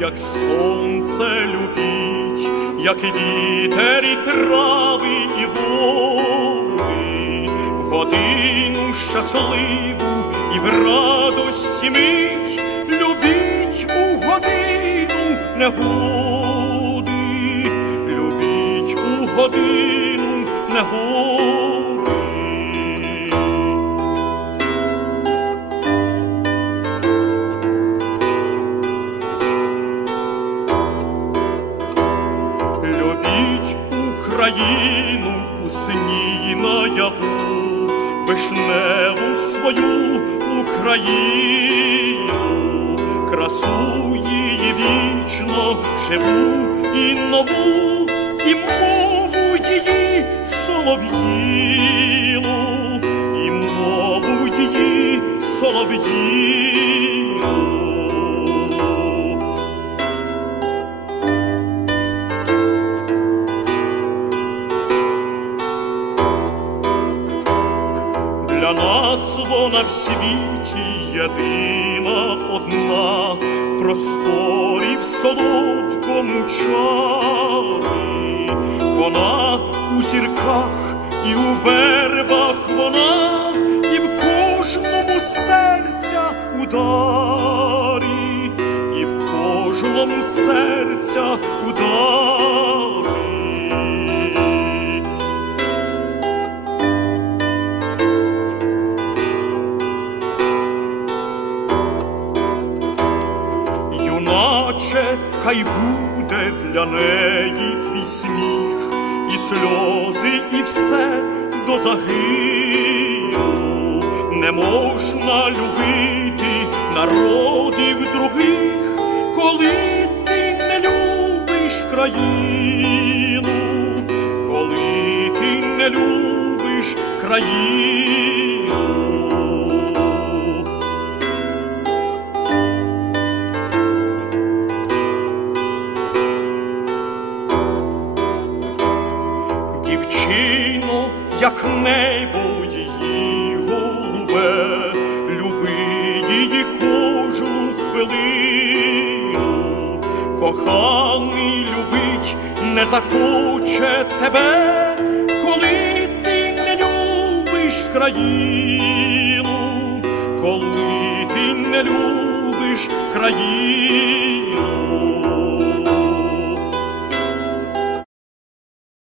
як сонце любіть, як і вітер, і трави, і води, в годину щасливу і в радості мить, любіть у годину негоди, любіть у годину негоди. Україну у сні і наяву, вишневу свою Україну, красу її вічно живу і нову, і мову її солов'їну, і мову її солов'їну. Для нас вона в світі єдина одна, в просторі в солодкому чарі. Вона у зірках і у вербах вона, і в кожному серця ударі, і в кожному серця ударі. Хай буде для неї твій сміх, і сльози, і все до загину. Не можна любити народів других, коли ти не любиш країну, коли ти не любиш країну. Дівчино, як небо її голубе, люби її кожну хвилину, коханий любить не захоче тебе, коли ти не любиш країну, коли ти не любиш країну.